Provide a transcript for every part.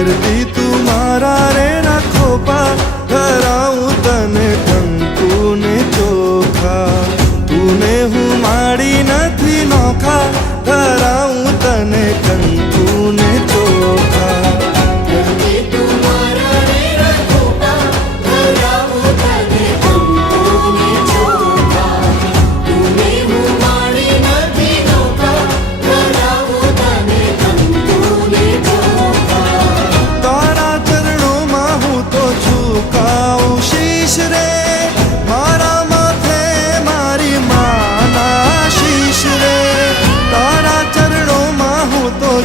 ધરતી તું મારા રે રાખો પા ધરાવું તને કંકુ ને ચોખા તુને હું માડી નથી નોખા ધરાવું તને કંકુ ને ચોખા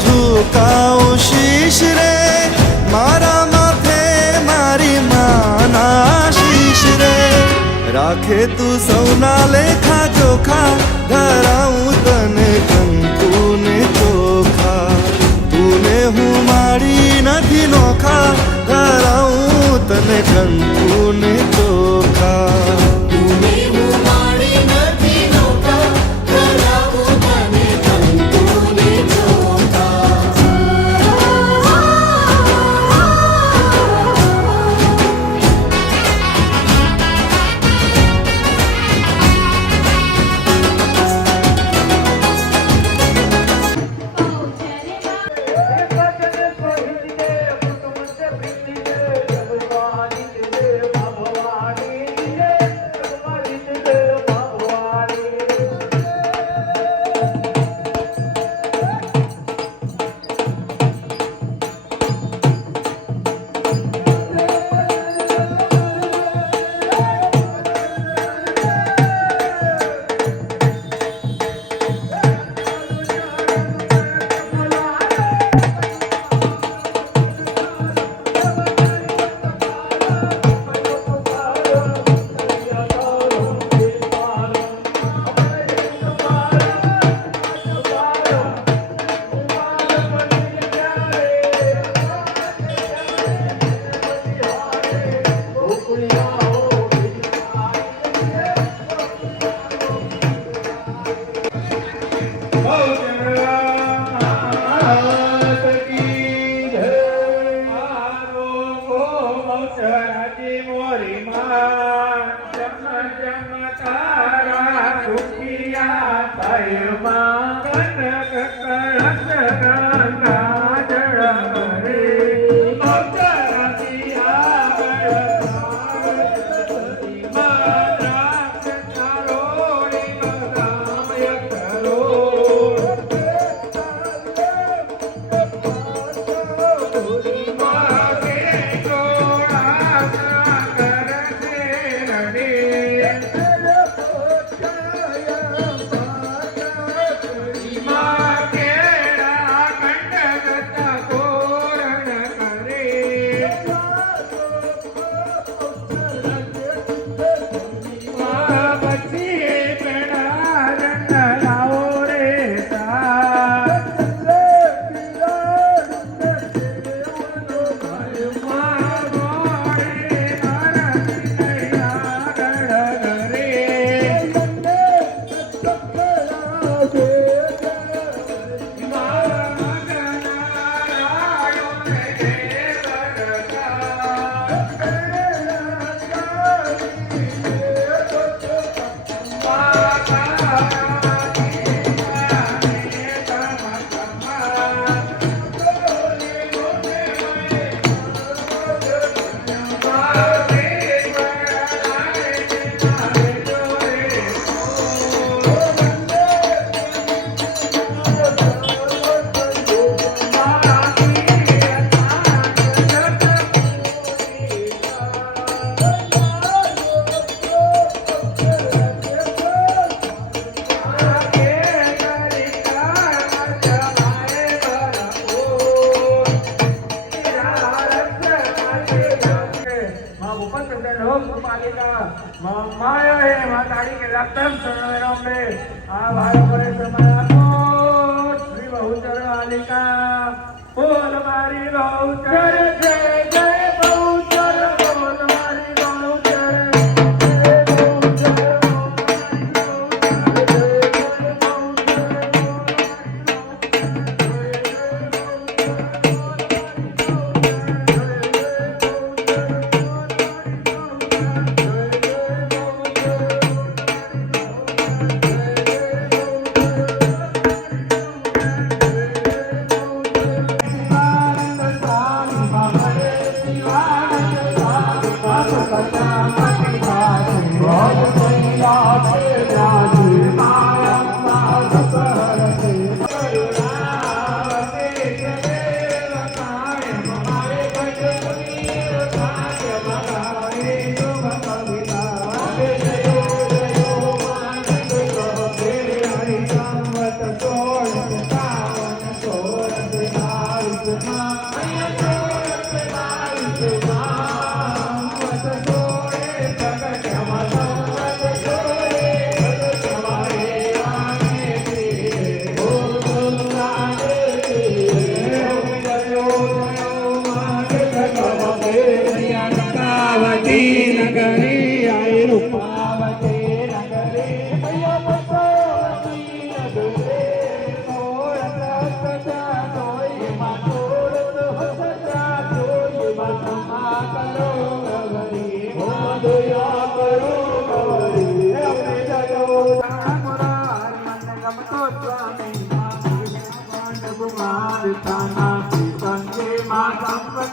ઝુકાઉં શીશ રે મારા માથે મારી માના શીશ રે રાખે તું સૌના લેખા જોખા ધરાવું તને કંકુ ને ચોખા તુને હું મારી નથી નોખા ધરાવું તને કંકુ ને ચોખા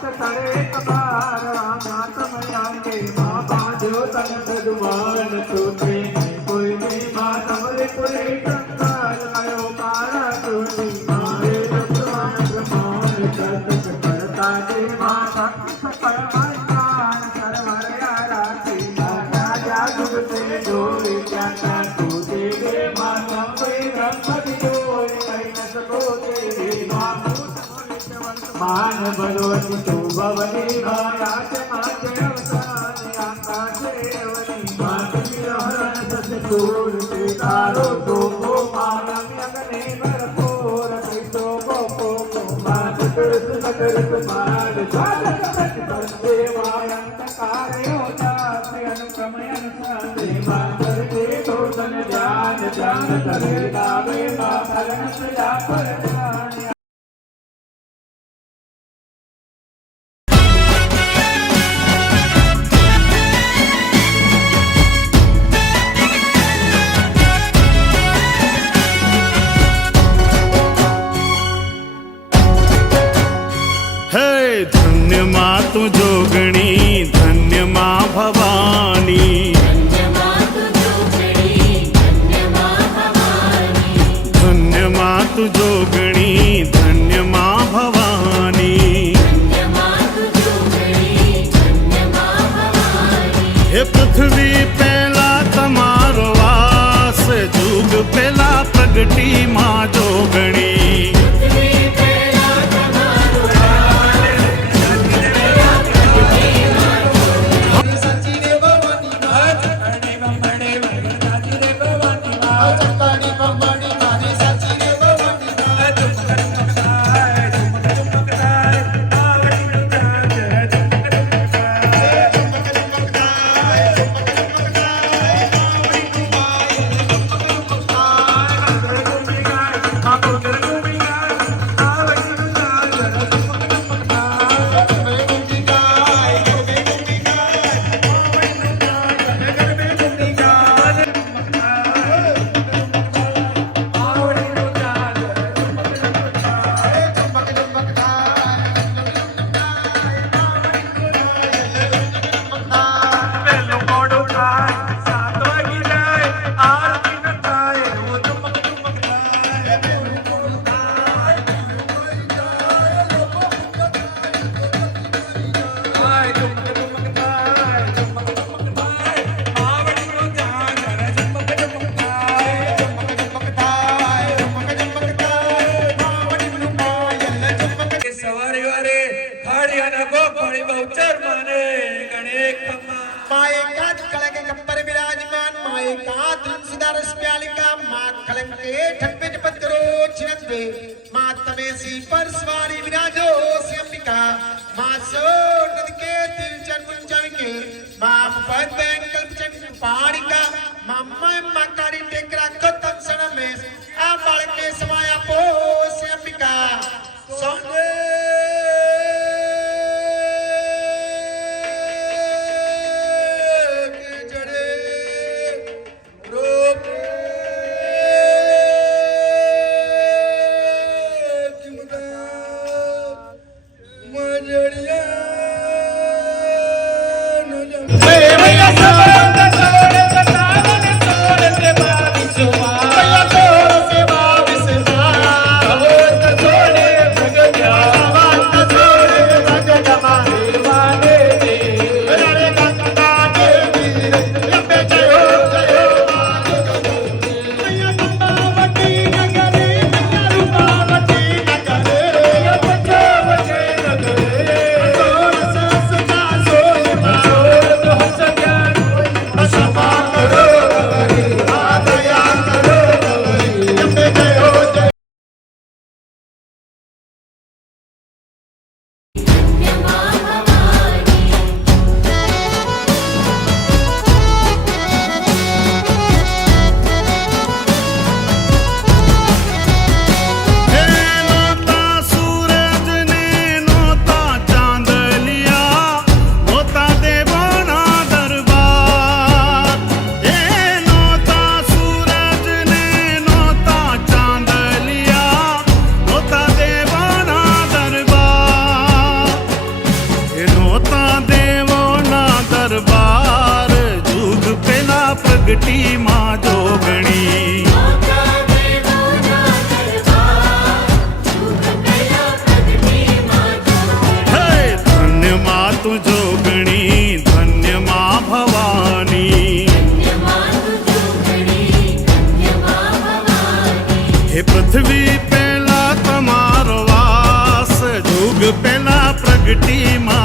માત તરે કબાર માત મયાંગે મા બાંધ્યો તન સદમાન તોતે કોઈ ની મા તમરે કોઈ કંકાલ આયો પારા તોતી મારે રતવાન પ્રમાણ સતત કરતા દે મા ભક્તિ સફળ માન સર્વર રાખી માતા જાગુર તે જોઈ ત્યાતા તોતે રે મા સંવે બ્રહ્મ જોઈ કઈ ન સકો તે મા मान भगवती तो भवनी मायाच माचे अवसान आकाशे वनी मात विरहरण सत सूर ते तारो तो को मानम अग्नि भरपूर कैसो को मात करत सकरत मान साधक सत बंदे मायंत कार्यो ताते अनुक्रमयन साते मातर ते तो सन ध्यान ध्यान करे गावे मा शरण सजा पर ध्यान धन्य माँ तू जोगणी धन्य माँ भवानी धन्य माँ तू जोगणी धन्य माँ भवानी हे पृथ्वी पहला तमारो वास जुग पहला प्रगटी माँ जोगणी પ્રગટી માં જોગણી હે ધન્ય માં તું જોગણી ધન્ય માં ભવાની હે પૃથ્વી પહેલા તમારો વાસ યુગ પહેલા પ્રગટી માં